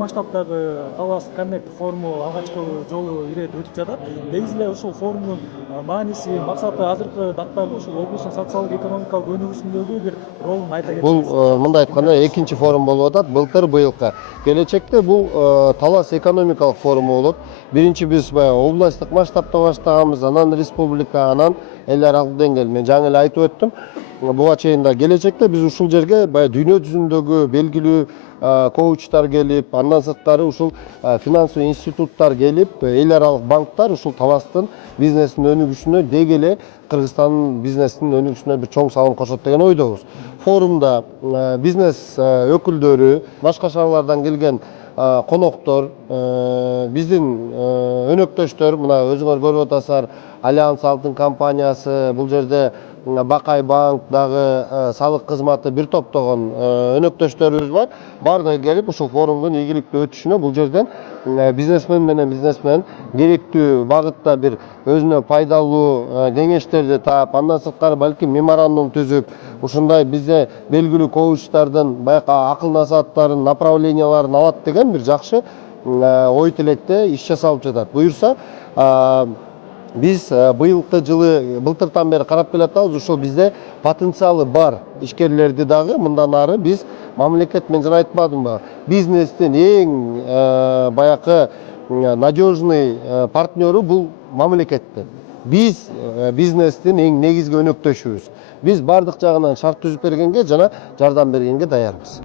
масштабтагы Талас Коннект форуму алгачкы жолу ирет өтүп жатат. Негизи эле ушул форумдун мааниси, максаты азыркы тактагы ушул облустун социалдык экономикалык өнүгүүсүндөгү бир ролун айта Бул кетсеңиз. мындай айтканда экинчи форум болуп атат. Былтыр быйылкы. Келечекте бул Талас экономикалык форуму болот. Биринчи биз баягы областтык масштабта баштаганбыз, анан республика, анан эл аралык деңгээл. Мен жаңы эле айтып өттүм. Буга чейин да келечекте биз ушул жерге баягы дүйнө жүзүндөгү белгилүү коучтар келип, андан сырткары ушул финансовый институттар келип, эл аралык банктар ушул Таластын бизнесинин өнүгүшүнө деги эле Кыргызстандын бизнесинин өнүгүшүнө бир чоң салым кошот деген ойдобуз. Форумда бизнес өкүлдөрү, башка шаарлардан келген коноктор, биздин өнөктөштөр, мына өзүңөр көрүп атасыздар, Альянс Алтын компаниясы, бул жерде Бакай банк дагы салык кызматы бир топтогон өнөктөштөрүбүз бар. Баардыгы келип ушул форумдун ийгиликтүү өтүшүнө бул жерден бизнесмен менен бизнесмен керектүү багытта бир өзүнө пайдалуу кеңештерди таап, андан сырткары балким меморандум түзүп, ушундай бизде белгилүү коучтардын баягы акыл насааттарын, направленияларын алат деген бир жакшы ой тилекте иш жасалып жатат. Буюрса, биз быйылкы жылы былтыртан бери карап келатабыз. Ошол бизде потенциалы бар ишкерлерди дагы мындан ары биз мамлекет, мен жана айтпадымбы, бизнестин эң баягы надежный партнеру бул мамлекеттер. Биз бизнестин эң негизги өнөктөшүбүз. Биз бардык жагынан шарт түзүп бергенге жана жардам бергенге даярбыз.